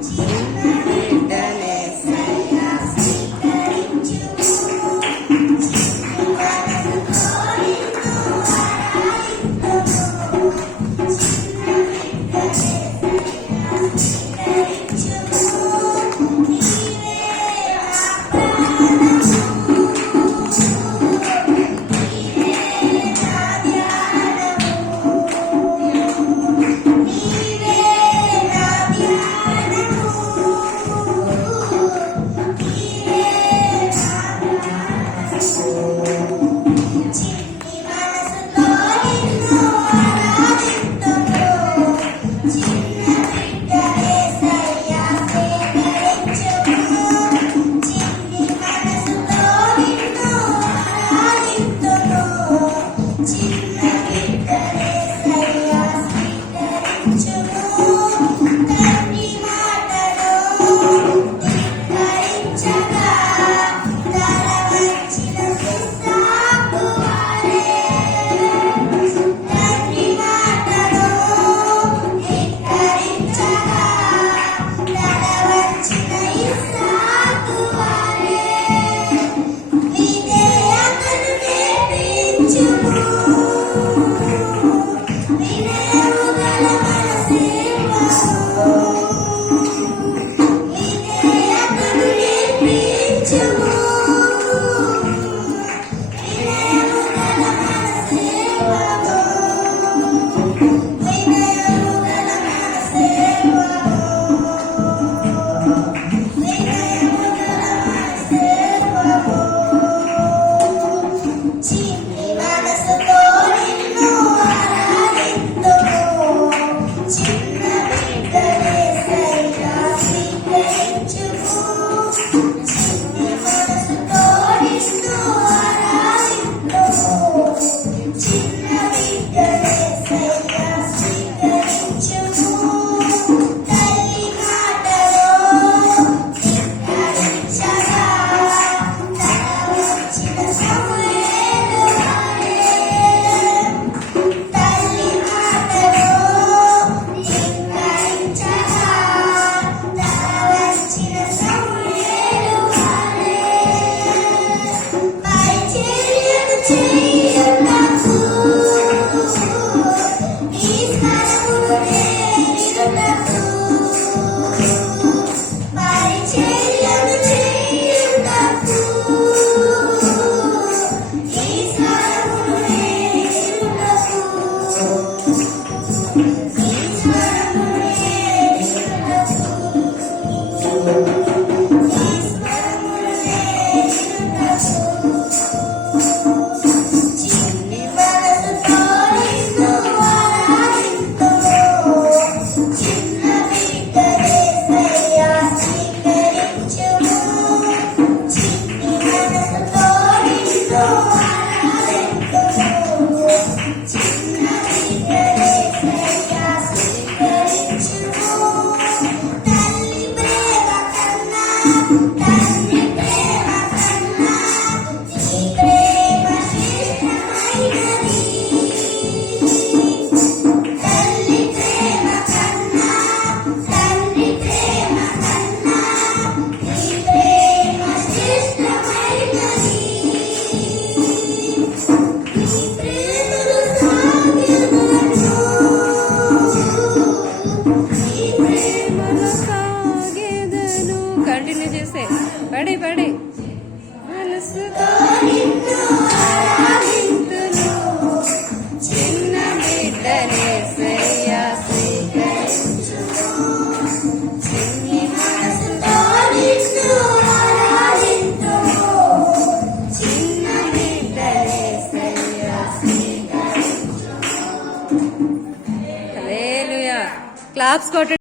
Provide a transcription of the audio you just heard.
Yeah. మనసుతో నిన్ను ఆరాధింతును చిన్న బిడ్డనే సయ్యా స్వీకరించును చిన్ని మనసుతో నిన్ను క్లాప్స్ కొట్ట